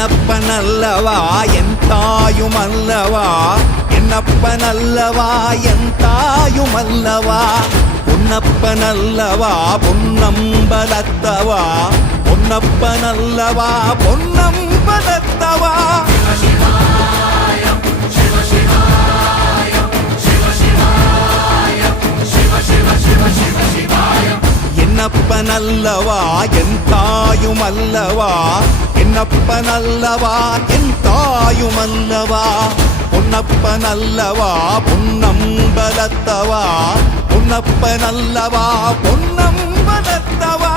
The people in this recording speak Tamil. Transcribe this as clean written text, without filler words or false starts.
என்னப்பனல்லவா என் தாயுமல்லவா, என்னப்பனல்லவா என் தாயுமல்லவா, பொன்னப்பனல்லவா பொன்னம்பலத்தவா, பொன்னப்பனல்லவா பொன்னம்பலத்தவா. என்னப்பனல்லவா என் தாயுமல்லவா, என்னப்பனல்லவா என் தாயுமல்லவா, பொன்னப்பனல்லவா பொன்னம்பலத்தவா, பொன்னப்பனல்லவா பொன்னம்பலத்தவா.